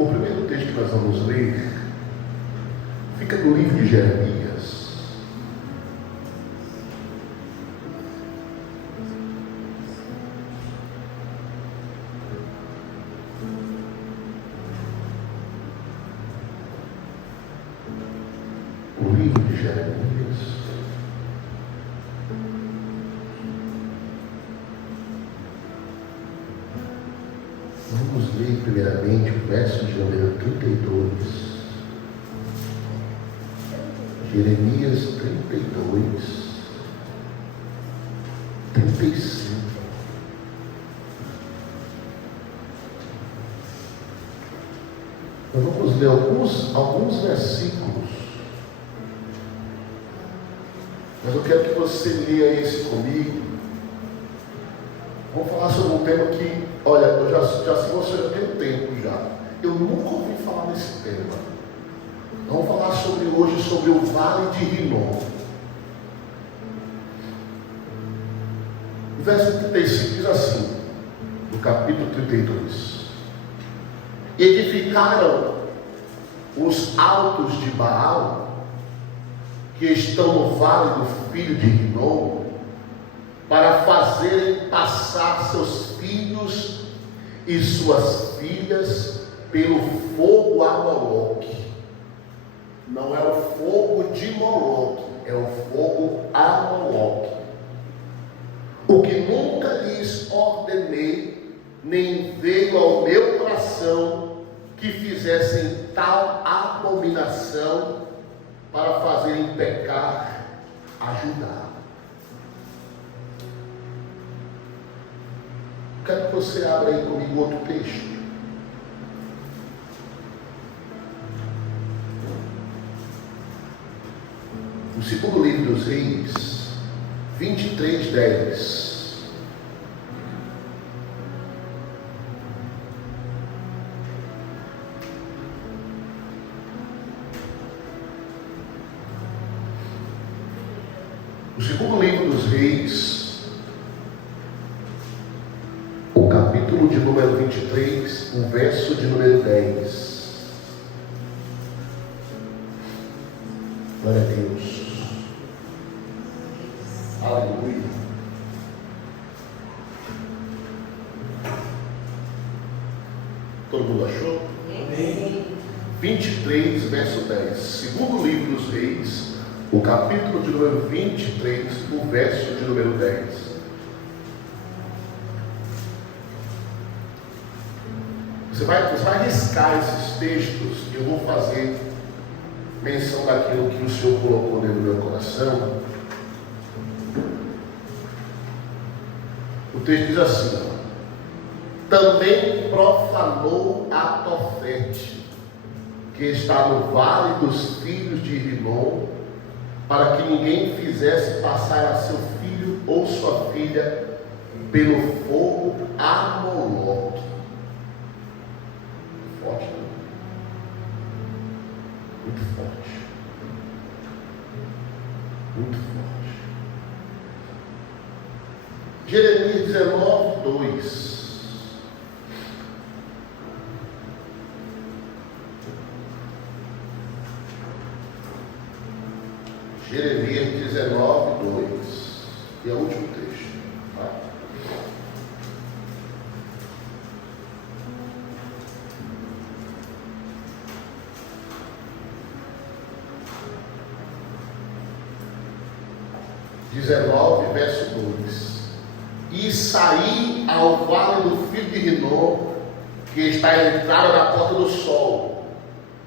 O primeiro texto que nós vamos ler fica no livro de Jeremias. O livro de Jeremias. Vamos ler primeiramente o verso de número 32. Jeremias 32, 35. Nós vamos ler alguns versículos, mas eu quero que você leia esse comigo. Vamos falar sobre um tema que, olha, eu já sei você já tem um tempo já. Eu nunca ouvi falar nesse tema. Vamos falar hoje sobre o Vale de Rinom. O verso 35 diz assim, no capítulo 32: edificaram os altos de Baal, que estão no vale do filho de Rinom, para fazerem passar seus filhos e suas filhas pelo fogo a Moloque. Não é o fogo de Moloque, é o fogo a Moloque. O que nunca lhes ordenei, nem veio ao meu coração, que fizessem tal abominação para fazerem pecar a Judá. Quero que você abra aí comigo outro texto. O segundo livro dos Reis, 23:10. O segundo livro dos Reis, o capítulo de número 23, o verso de número 10. Glória a Deus. Aleluia. Todo mundo achou? Amém. 23, verso 10. Segundo livro dos Reis, o capítulo de número 23, o verso de número 10. Você vai riscar esses textos e eu vou fazer menção daquilo que o Senhor colocou dentro do meu coração. O texto diz assim: também profanou a Tofete, que está no vale dos filhos de Rinom, para que ninguém fizesse passar a seu filho ou sua filha pelo fogo a Moloque. Forte, né? Muito forte. Muito forte. Jeremias 19:2. Jeremias 19:2. E é o último texto. Tá? Verso 2: e saí ao vale do filho de Rinom, que está à entrada da porta do sol,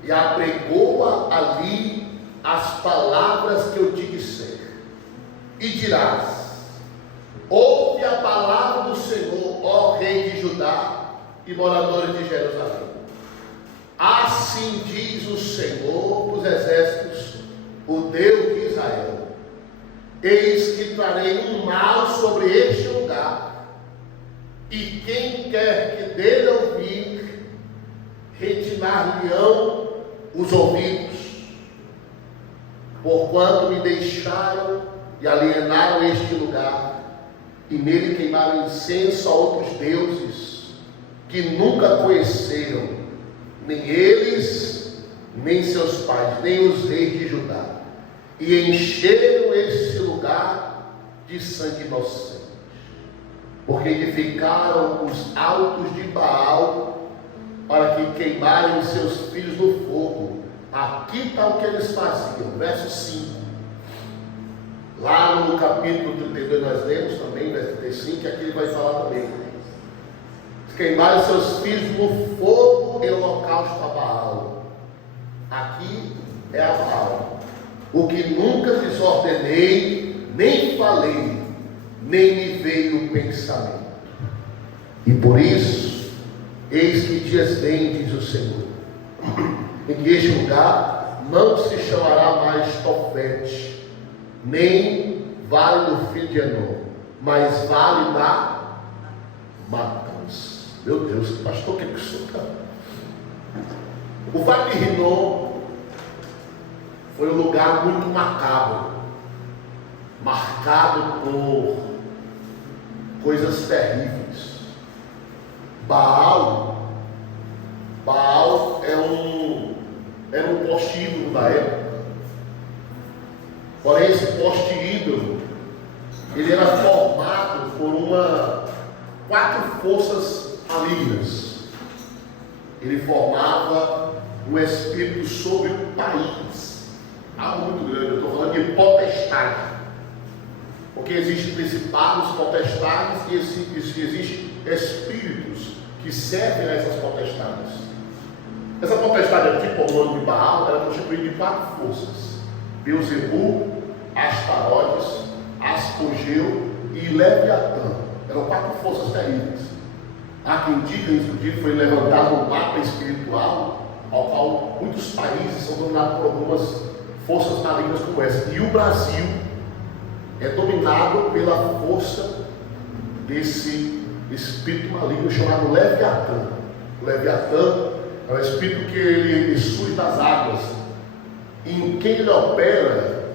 e apregou ali as palavras que eu te disser, e dirás: ouve a palavra do Senhor, ó rei de Judá e moradores de Jerusalém. Assim diz o Senhor dos exércitos, o Deus de Israel: eis que trarei um mal sobre este lugar, e quem quer que dele ouvir, retirar-lhe-ão os ouvidos, porquanto me deixaram e alienaram este lugar, e nele queimaram incenso a outros deuses, que nunca conheceram, nem eles, nem seus pais, nem os reis de Judá, e encheram esse lugar de sangue inocente, porque edificaram os altos de Baal para que queimarem os seus filhos no fogo. Aqui está o que eles faziam, verso 5. Lá no capítulo 32 nós lemos também, verso 35, que aqui ele vai falar também. Queimaram seus filhos no fogo em holocausto a Baal. Aqui é a Baal. O que nunca lhes ordenei, nem falei, nem me veio o pensamento. E por isso, eis que dias vem, diz o Senhor, em que este lugar não se chamará mais Tofete, nem vale do filho de Enor, mas vale da matança. Meu Deus, pastor, que isso, cara? O Vale de Rinom foi um lugar muito macabro, marcado por coisas terríveis. Baal era um poste ídolo da época. Porém, esse poste ídolo, ele era formado por 4 forças malignas. Ele formava um espírito sobre o país, algo muito grande. Eu estou falando de potestade, porque existem principados, potestades, e existem espíritos que servem a essas potestades. Essa potestade aqui, por nome de Baal, era constituída de 4 forças: Beelzebu, Astarotes, Aspogeu e Leviatã. Eram 4 forças terríveis. Há quem diga, inclusive, foi levantado um mapa espiritual ao qual muitos países são dominados por algumas forças malignas como essa. E o Brasil é dominado pela força desse espírito maligno chamado Leviatã. O Leviatã é um espírito que ele surge das águas. E em quem ele opera,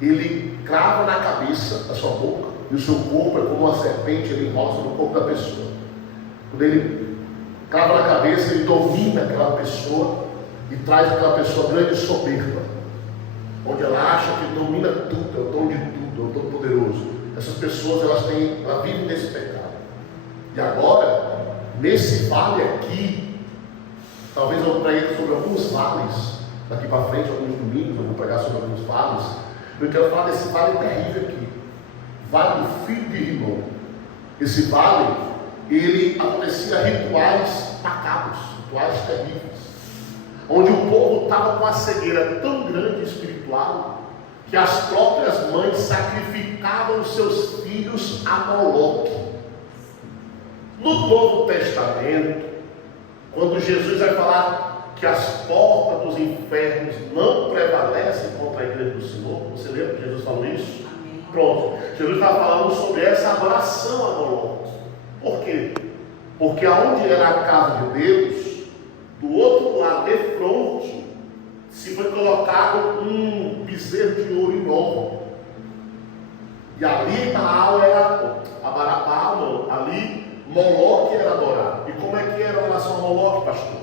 ele crava na cabeça da sua boca, e o seu corpo é como uma serpente, ele enrola no corpo da pessoa. Quando ele crava na cabeça, ele domina aquela pessoa e traz aquela pessoa grande soberba, onde ela acha que domina tudo, é o dono de tudo, é o todo poderoso. Essas pessoas, elas vivem nesse pecado. E agora, nesse vale aqui, talvez eu pregue sobre alguns vales, daqui para frente, alguns domingos, eu vou pregar sobre alguns vales. Eu quero falar desse vale terrível aqui, Vale do Filho de Rinom. Esse vale, ele acontecia rituais macabros, rituais terríveis, onde o povo estava com a cegueira tão grande espiritual, que as próprias mães sacrificavam os seus filhos a Moloque. No Novo Testamento, quando Jesus vai falar que as portas dos infernos não prevalecem contra a igreja do Senhor, você lembra que Jesus falou isso? Amém. Pronto, Jesus está falando sobre essa adoração a Moloque. Por quê? Porque aonde era a casa de Deus, do outro lado, de frente, se foi colocado um bezerro de ouro enorme. E ali Baal era, ali Moloque era adorado. E como é que era a relação a Moloque, pastor?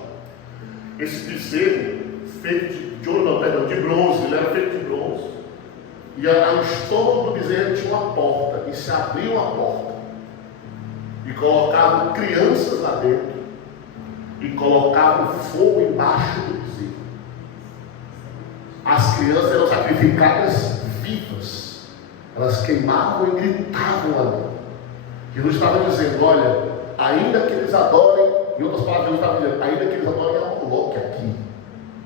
Esse bezerro, feito de ouro, não, perdão, de bronze, ele era feito de bronze. E o estômago do bezerro tinha uma porta, e se abriu uma porta, e colocavam crianças lá dentro, e colocavam fogo embaixo do bezerro. As crianças eram sacrificadas vivas, elas queimavam e gritavam ali. Jesus estava dizendo: olha, ainda que eles adorem, em outras palavras, Jesus estava dizendo, ainda que eles adorem a Moloque aqui,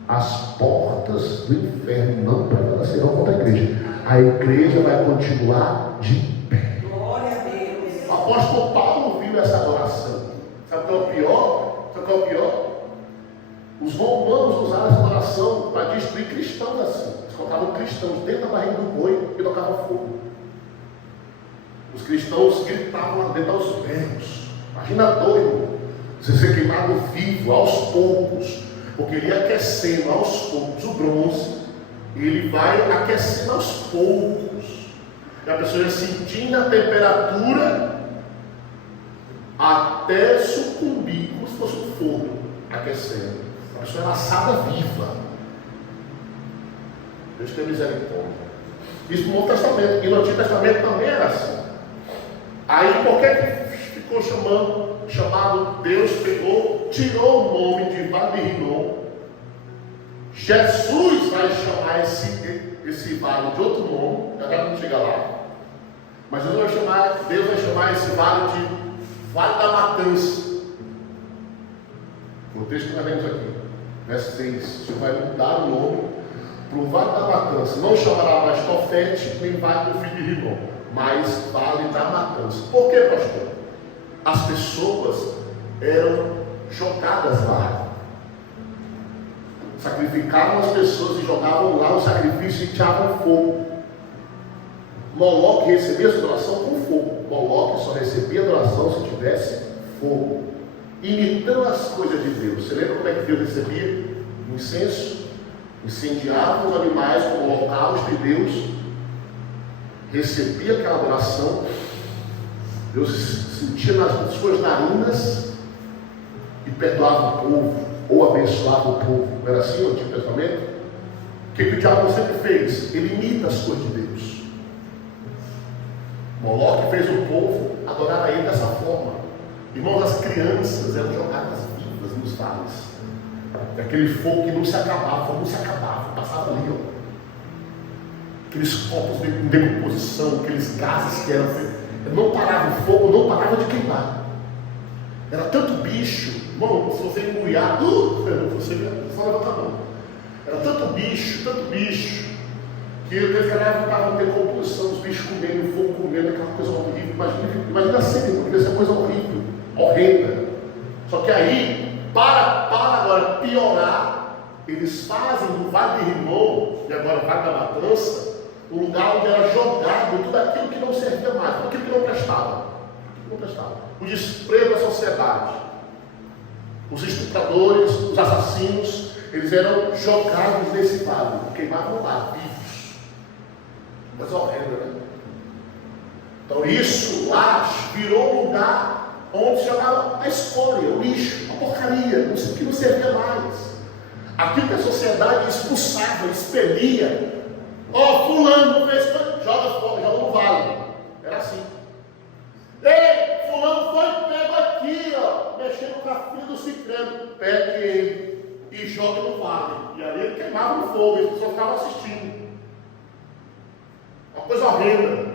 as portas do inferno não prevalecerão contra a igreja. A igreja vai continuar de pé. Glória a Deus. O apóstolo Paulo viu essa adoração. Sabe o que é o pior? Sabe o que é o pior? Os romanos usaram essa adoração para destruir cristãos assim. Eles colocavam cristãos dentro da barriga do boi e tocavam fogo. Os cristãos gritavam lá dentro aos berros. Imagina doido, você ser queimado vivo aos poucos, porque ele ia aquecendo aos poucos o bronze, e ele vai aquecendo aos poucos, e a pessoa ia sentindo a temperatura até sucumbir, como se fosse um fogo aquecendo. A pessoa era assada viva. Deus tem misericórdia. Isso no Novo Testamento. E no Antigo Testamento também era assim. Aí por que ficou chamado? Deus pegou, tirou o nome de Vale de Rinom. Jesus vai chamar esse vale de outro nome. Já não chega lá. Mas Deus vai chamar esse vale de Vale da Matança. No texto que nós vemos aqui, verso 6, você vai mudar o nome para o Vale da Matança. Não chamará mais Tofete, nem Vale do Filho de Rinom, mas Vale da Matança. Por quê, pastor? As pessoas eram jogadas lá. Sacrificavam as pessoas e jogavam lá o sacrifício e tiravam fogo. Moloque recebia a adoração com fogo. Moloque só recebia adoração se tivesse fogo. Imitando as coisas de Deus. Você lembra como é que Deus recebia? Incenso. Incendiava os animais como holocausto de Deus. Recebia aquela adoração. Deus sentia nas suas narinas e perdoava o povo, ou abençoava o povo. Não era assim no Antigo Testamento? O que o diabo sempre fez? Ele imita as coisas de Deus. Moloque fez o povo adorar a ele dessa forma. Irmãos, as crianças eram jogadas vivas nos vales. Aquele fogo que não se acabava, passava ali, ó. Aqueles copos em decomposição, aqueles gases que eram. Não parava o fogo, não parava de queimar. Era tanto bicho, irmão, se você engolhar, você só levanta a mão. Era tanto bicho, que o desenhava estava em decomposição, os bichos comendo, o fogo comendo, aquela coisa horrível. Imagina a cena, porque deve ser coisa horrível, horrenda. Só que aí, para agora piorar, eles fazem do Vale de Rinom, e agora Vale da Matança, um lugar onde era jogado tudo aquilo que não servia mais, tudo aquilo que não prestava. O desprezo da sociedade. Os estupradores, os assassinos, eles eram jogados nesse vale, queimavam lá, vivos. Coisa horrenda, né? Então isso lá virou um lugar onde se jogava a escória, o lixo, a porcaria, o que não servia mais. Aquilo que a sociedade expulsava, expelia. Fulano fez coisa, joga fora, joga no vale. Era assim. Ei, fulano foi pego aqui, mexendo com a filha do ciclano. Pegue ele e joga no vale. E ali ele queimava no fogo, as pessoas ficavam assistindo. Uma coisa horrenda.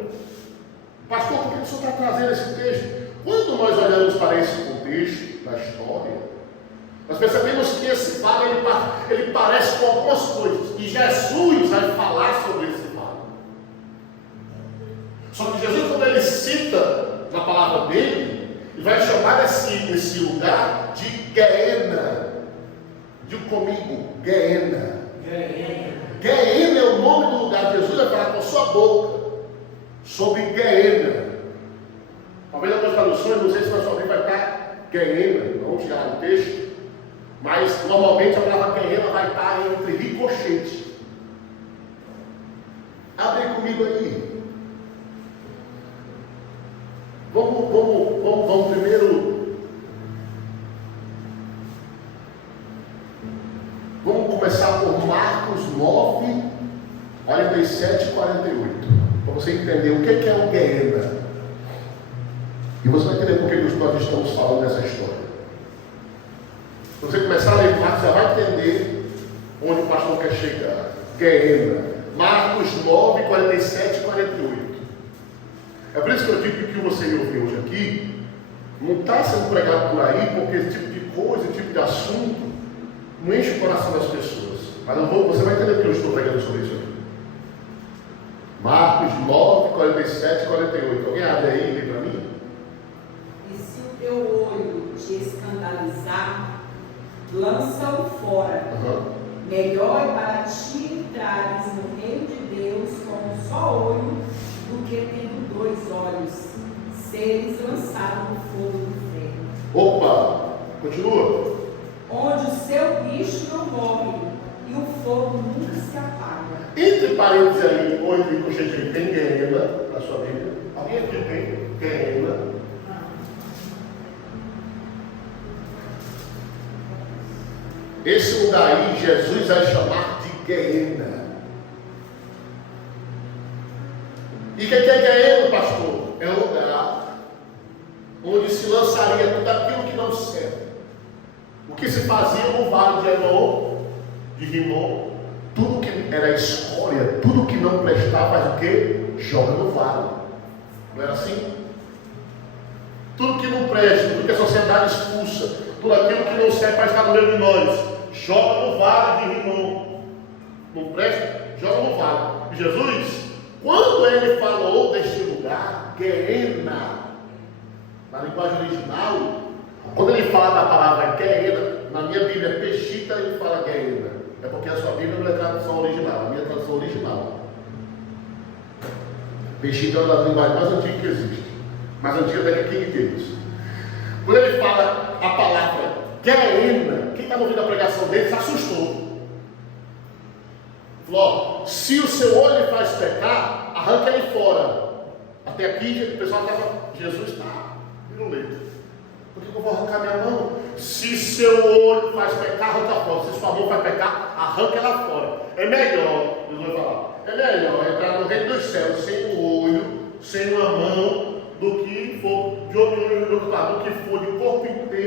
Pastor, por que o senhor está trazendo esse texto? Quando nós olhamos para esse contexto da história, nós percebemos que esse vale ele parece com algumas coisas. E Jesus vai falar sobre esse vale. Só que Jesus, quando ele cita na palavra dele, ele vai chamar esse lugar de Geena. Diga comigo, Geena. Geena é o nome do lugar. Jesus vai falar com a sua boca sobre Geena. Talvez algumas traduções, não sei se na sua Bíblia vai estar Geena, vamos chegar no texto. Mas normalmente a palavra Geena vai estar entre ricochete. Abre comigo aí. Vamos primeiro. Vamos começar por Marcos 9, 47 e 48. Para você entender o que é o Geena. E você vai entender por que nós estamos falando dessa história. Se você começar a ler Marcos, você vai entender onde o pastor quer chegar. Geena. Marcos 9, 47 e 48. É por isso que eu digo que o que você ouviu hoje aqui não está sendo pregado por aí, porque esse tipo de coisa, esse tipo de assunto não enche o coração das pessoas. Mas você vai entender o que eu estou pregando sobre isso aqui. Marcos 9, 47 e 48. Alguém abre aí e lê para mim? E se o teu olho te escandalizar, lança-o fora. Melhor é para ti entrares no reino de Deus com um só olho, do que tendo 2 olhos, seres lançados no fogo do inferno. Opa! Continua. Onde o seu bicho não morre e o fogo nunca se apaga. Entre parênteses aí, ou entre ricochete, tem Geena na sua Bíblia. Alguém aqui tem Geena? Esse lugar aí, Jesus vai chamar de Guiena. E o que é Guiena, pastor? É um lugar onde se lançaria tudo aquilo que não serve. O que se fazia no vale de Rinom, tudo que era escória, tudo que não prestava, faz o quê? Joga no vale. Não era assim? Tudo que não presta, tudo que a sociedade expulsa, tudo aquilo que não serve para estar no meio de nós, joga no vale de Rinom. Não presta? Joga no vale. E Jesus, quando ele falou deste lugar, Guiena, na linguagem original, quando ele fala da palavra Guiena, na minha Bíblia Peshita ele fala Guiena. É porque a sua Bíblia não é tradução original, a minha tradução original. Peshita é uma das linguagens mais antigas que existe, mais antiga até que King James. Quando ele fala a palavra Guiena, quem estava ouvindo a pregação dele se assustou. Falou: ó, se o seu olho lhe faz pecar, arranca ele fora. Até aqui o pessoal estava, Jesus está violento. Por que eu vou arrancar minha mão? Se seu olho faz pecar, arranca fora. Se sua mão faz pecar, arranca ela fora. É melhor, Jesus vai falar, é melhor entrar no reino dos céus sem o olho, sem uma mão, do que for de outro, do que for de corpo inteiro.